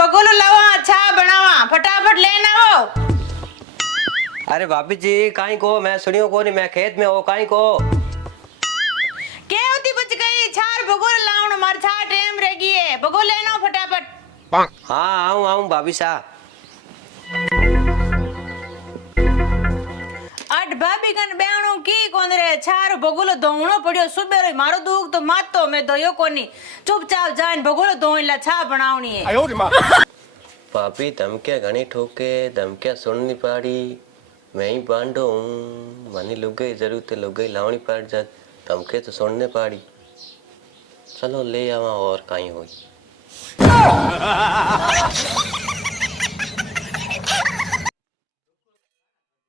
भगोलो लावा छा बनावा फटाफट लेना आओ। अरे भाभी जी काई को मैं सुनियो को नहीं मैं खेत में हो काई को के होती बच गई छार भगोलो लावण मार छा टाइम रह गई है भगो लेना फटाफट। हाँ आऊं आऊं भाभी सा अट भाभी कन बेणो की कोन रे छार भगोलो धोवणो पड़ियो सुबेरो मारो दुख तो मातो मैं धोयो कोनी चुपचाप जान भगोलो धोइला छा बनावनी है। भाभी धमकिया घणी ठोके धमकिया सुननी पड़ी मैं ही बांडो हूँ मनी लुगाई जरूरत लुगाई लावनी पड़ जा धमके तो सुनने पड़ी चलो ले आवा और काई हुई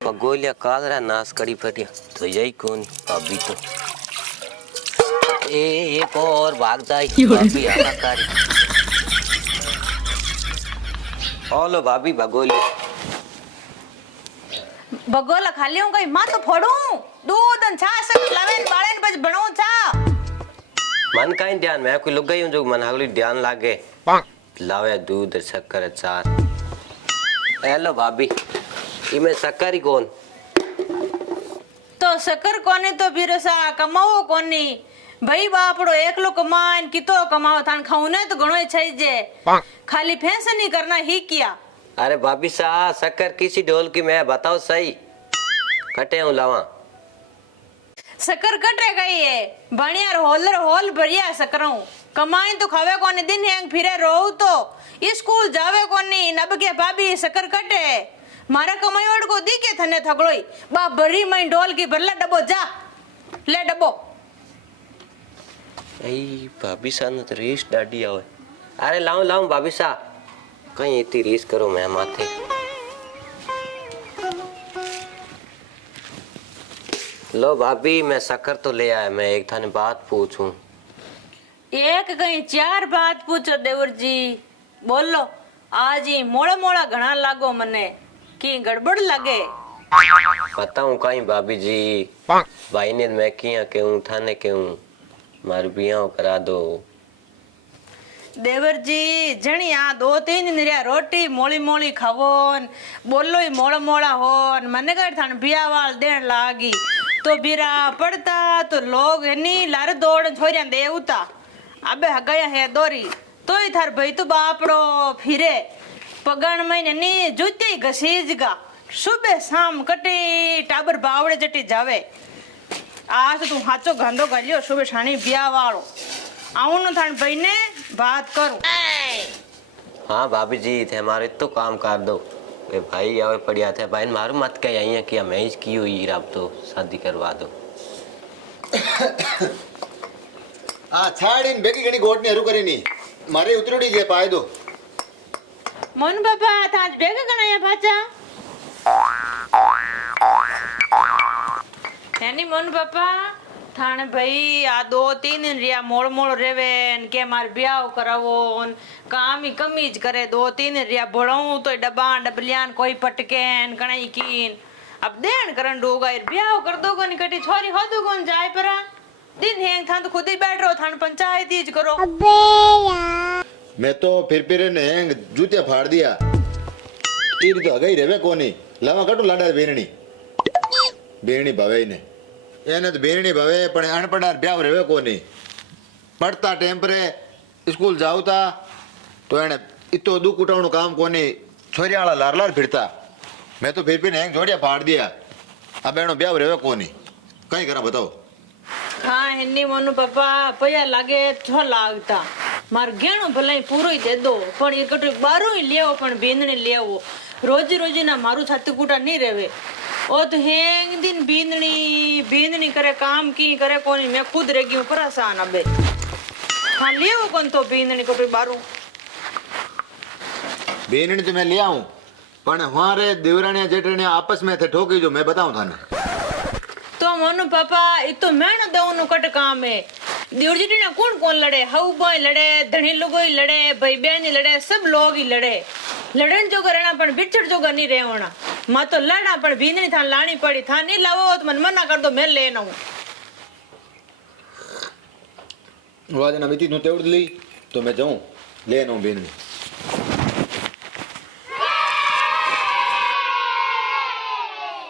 पगोलिया कालरा नाश करी पड़िया तो यही कौन भाभी तो एक और भाग जाए भाभी आका कारी ओलो भाभी भगोलिया भगोला खाली हूं कई मां तो फोड़ू दूध छा सब लावेन बाळेन बज बनू छा मन काई ध्यान मैं कोई लुगाई हूं जो मन हागली ध्यान लागे लावे दूध शक्कर अचार हेलो भाभी इमे शक्कर ही कौन तो शक्कर कोने तो फिर सा कमाओ कोनी भाई बापड़ो एकलो कमान कितो कमाओ थान खाउने तो घणो छई जे खाली फैशन नहीं करना ही किया। अरे भाभी सा शक्कर किसी ढोल की मैं बताओ सही कटे हूं लावा शक्कर कटे गई है बढ़िया होलर होल बढ़िया शक्करों कमाई तो खावे कोनी दिन हैंग फिरे रोऊ तो स्कूल जावे कोनी नब के भाभी शक्कर कटे मारा कमाईवड़ को दी के थने थगड़ोई बा बड़ी मई ढोल की भरला डबो जा ले डबो ए भाभी सा न तो रेस डाडी आवे अरे लाऊं लाऊं भाभी सा कहीं इतनी रेस करो मैं माथे लो भाभी मैं शक्कर तो ले आया मैं एक थाने बात पूछूं एक कहीं चार बात पूछो देवर जी बोलो आज ही मोड़ा मोड़ा घना लागो मने की गड़बड़ लगे बताऊं कहीं भाभी जी भाई ने मैं किया क्यों थाने क्यों मार बियाह करा दो देवर जी जणिया दो तीन दिन रिया रोटी मोली मोली खावोन बोलो ही मोड़ा मोड़ा होन मने कर थान बिया वाल देन लागी तो बिरा पड़ता तो लोग नी लार दौड़ छोरिया देवता अबे हगया है दोरी तो ही थार भाई तो बापड़ो फिरे पगन महीने नी जूती घसीजगा सुबह शाम कटी टाबर बावड़े जटी जावे आज तू हाचो गंदो गलियो सुबह शानी बिया वालो आऊं न थान भाई ने बात करूं। हाँ भाभी जी थे हमारे तो काम कर दो ए भाई आवे पड़िया थे भाई मारू मत कह यही है कि मैं इसकी हुई रब तो शादी करवा दो आ छाड़ीन बेकी घणी गोट ने हरू करीनी मारे उतरोड़ी जे पाए दो मन बाबा ताज बेग गणाया भाचा यानी मन बाबा थाने भाई आ दो तीन दिन रिया मोड़ मोड़ रेवेन के मार ब्याह करावोन काम ही कमीज करे दो तीन दिन रिया बड़ाऊं तो डबान डबलियान कोई पटकेन कणाई कीन अब देन करन डोगा ब्याह कर दो को निकटी छोरी हो दो कौन जाए परा दिन हैंग थान तो खुद ही बैठ रहो थान पंचायत ही करो अबे यार मैं तो फिर ने हैंग जूतिया फाड़ दिया तीर तो गई रेवे कोनी लावा कटू लाडा बेरणी भावे ने એને તો બેરણી ભાવે પણ અણપડાર બ્યાવ રેવે કોની પડતા ટેમ્પરે સ્કૂલ જાવતા તો એને ઇતો દુખ ઉઠાવણું કામ કોની છોરીવાળા લારલાર ફિરતા મેં તો ફિર હેંગ જોડિયા ફાડ દિયા આ બેનો બ્યાવ રેવે કોની કઈ કરા બતાવો हाँ हिन्नी मनु पापा पया लागे छो लागता मार घेणो भले पूरो ही दे दो पण ये कटो बारो ही लेवो पण बींदणी लेवो रोजी रोजी ना मारू छाती कूटा नहीं रेवे ओ तो हेंग दिन बींदणी बींदणी करे काम की करे कोनी मैं खुद रह गई हूं परेशान अबे हाँ लेवो कौन तो बींदणी कटो बारो बेरणी तो मैं ले आऊं पण हमारे देवरानिया जेठरानिया आपस में थे ठोकी जो मैं बताऊं थाने तो मनु पापा ये तो मैं न दऊं नु कट काम है देवजी ना कौन कौन लड़े हाउ बॉय लड़े धनी लोग ही लड़े भाई बहन लड़े सब लोग ही लड़े लड़न जो रहना पण बिछड़ जो नहीं रहना मां तो लड़ा पण बींदनी था लानी पड़ी था नहीं लावो तो मन मना कर दो मैं लेना हूं वाजना बीती नु तेवड़ ली तो मैं जाऊं लेना हूं बींदनी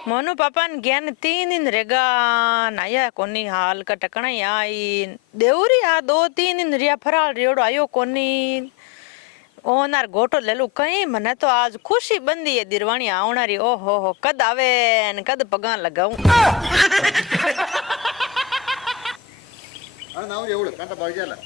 मोनू पापा ने ज्ञान 3 दिन रेगा नाया कोनी हाल का टकना आई देवरी आ 2-3 दिन रिया फराल रेड़ो आयो कोनी ओनार गोटो लेलू कई मने तो आज खुशी बंदी है दिरवाणी आवणारी ओहो हो कद आवे ने कद पगा लगाऊं अरे नाव एवढं कांटा भाग गेला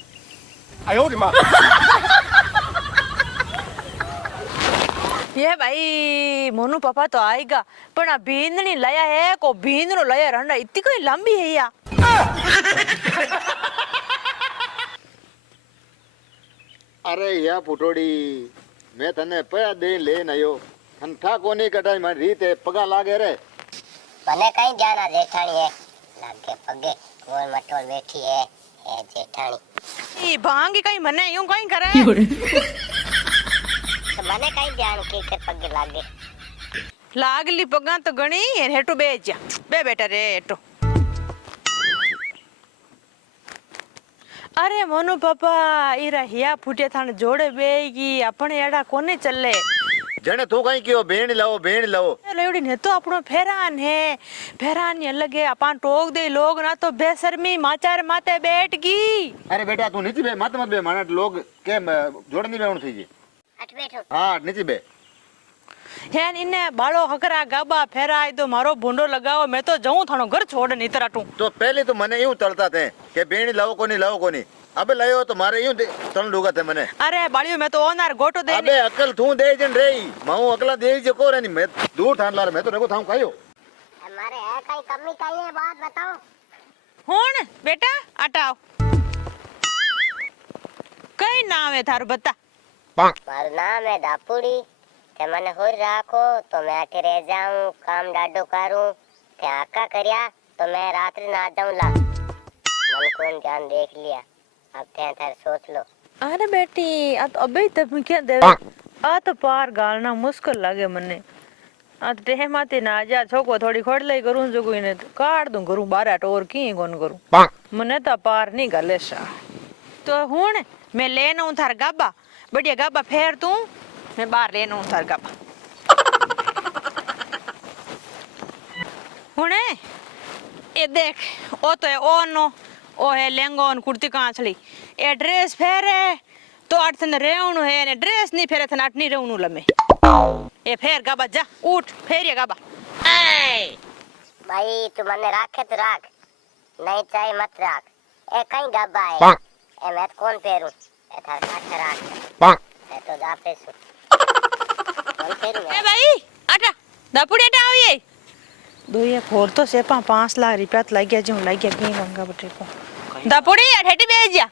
ये भाई मोनू पापा तो आएगा पण आ भींदनी लाया है को भींदनो लाया रंडा इतनी कोई लंबी है या अरे या फुटोड़ी मैं तने पया दे लेन आयो अन ठा कोनी कटाई मारी रीते पगा लागे रे મને કઈ જાના જેઠાણી હે લાગે પગે ગોળ મટોળ બેઠી હે એ જેઠાણી ई भांगी कहीं मने यूं कहीं करे તો મને કઈ ધ્યાન કે પગે લાગે लागली पगा तो गणी हेटू बेच बे बेटा रे हेटू अरे मोनू पापा इरा हिया फुटे थाने जोड़े बेगी अपने एड़ा कोने चले जने तू कहीं कियो भेण लाओ लेवड़ी ने तो अपनो फेरान है फेरान ये लगे अपन टोक दे लोग ना तो बेशर्मी माचार माते बैठ गई अरे बेटा तू नीचे बे मत बे माने लोग के जोड़नी बेवण थई जी અટ બેઠો हां नीचे बे हेन इने बालो हकरा गाबा फेराई दो मारो भूंडो लगाओ मैं तो जाऊं थानो घर छोड़ नहीं तराटू तो पहले तो मने यूं तलता थे के भेण लाओ कोनी अबे लायो तो मारे यूं तल दूगा थे मने अरे बालियो मैं तो ओनार गोटो दे अबे अकल तू दे जन रे माऊ अकला दे जे को रे मैं दूर थान लार मैं तो रगो थाऊ खायो અમારે હે કઈ કમી કઈ હે બાત બતાઓ हुन बेटा हटाओ कई नाम है थारो बता મારું નામ હે દાપુડી તે મને હોર રાખો તો मैं आके रह जाऊं काम डाडो करूं ते आका करया तो मैं रात्रि ना जाऊं ला मन को ध्यान देख लिया अब ते थार सोच लो अरे बेटी आ तो अबे तब क्या दे आ तो पार गालना मुश्किल लागे मने आ तो टेहमाती ना जा छोको थोड़ी खोड़लाई करूं जो कोई ने काट दूं करूं बारा टोर की कोन करूं मने तो पार नहीं गले सा तो हुन मैं लेना हूं थार गाबा बढ़िया गाबा फेर तू मैं बाहर लेना हूं थार गाबा हुने ए देख ओ तो है ओनो ओ है लेंगो और कुर्ती कांचली ए ड्रेस फेरे तो आठ थन रेवणु है ने ड्रेस नहीं फेरे थन आठ नहीं रेवणु लमे ए फेर गाबा जा उठ फेरिया गाबा ए भाई तू मने राखे तो राख नहीं चाहे मत राख ए कहीं डब्बा है ए मैं कौन पेरू ए थार काठा राख ए तो जा पेसु कौन पेरू ए भाई आटा दापुड़ी आटा आविए दो ये खोर तो से 5 लाख रुपया लग गया जो लग गया की मंगा बटे को दापुड़ी अठेटी भेज जा